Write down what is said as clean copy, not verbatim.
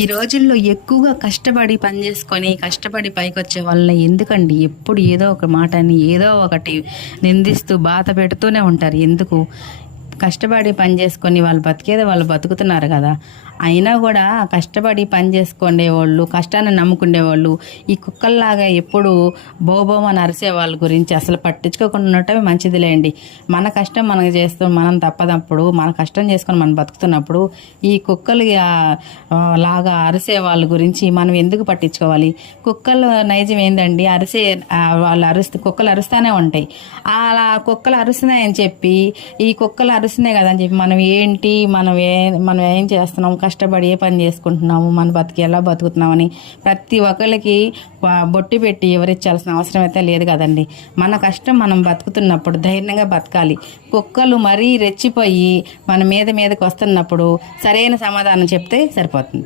ఈ రోజుల్లో ఎక్కువగా కష్టపడి పని చేసుకొని కష్టపడి పైకొచ్చే వాళ్ళని ఎందుకండి ఎప్పుడు ఏదో ఒక మాటని ఏదో ఒకటి నిందిస్తూ బాధ పెడుతూనే ఉంటారు. ఎందుకు? కష్టపడి పని చేసుకొని వాళ్ళు బతికేది వాళ్ళు బతుకుతున్నారు కదా. అయినా కూడా కష్టపడి పని చేసుకునేవాళ్ళు, కష్టాన్ని నమ్ముకునేవాళ్ళు ఈ కుక్కల్లాగా ఎప్పుడు బోబోమని అరిసే వాళ్ళ గురించి అసలు పట్టించుకోకుండా ఉండటమే మంచిదిలేండి. మన కష్టం మనకు చేస్తూ మనం తప్పదప్పుడు మన కష్టం చేసుకొని మనం బతుకుతున్నప్పుడు ఈ కుక్కలు లాగా అరిసే వాళ్ళ గురించి మనం ఎందుకు పట్టించుకోవాలి? కుక్కలు నైజం ఏందండి, వాళ్ళు కుక్కలు అరుస్తూనే ఉంటాయి. అలా కుక్కలు అరుస్తున్నాయని చెప్పి ఈ కుక్కలు అరుస్తున్నాయి కదా అని చెప్పి మనం ఏం చేస్తున్నాం, కష్టపడి ఏ పని చేసుకుంటున్నాము, మన బతికి ఎలా బతుకుతున్నామని ప్రతి ఒక్కరికి బొట్టి పెట్టి ఎవరిచ్చాల్సిన అవసరం అయితే లేదు కదండి. మన కష్టం మనం బతుకుతున్నప్పుడు ధైర్యంగా బతకాలి. కుక్కలు మరీ రెచ్చిపోయి మన మీదకి వస్తున్నప్పుడు సరైన సమాధానం చెప్తే సరిపోతుంది.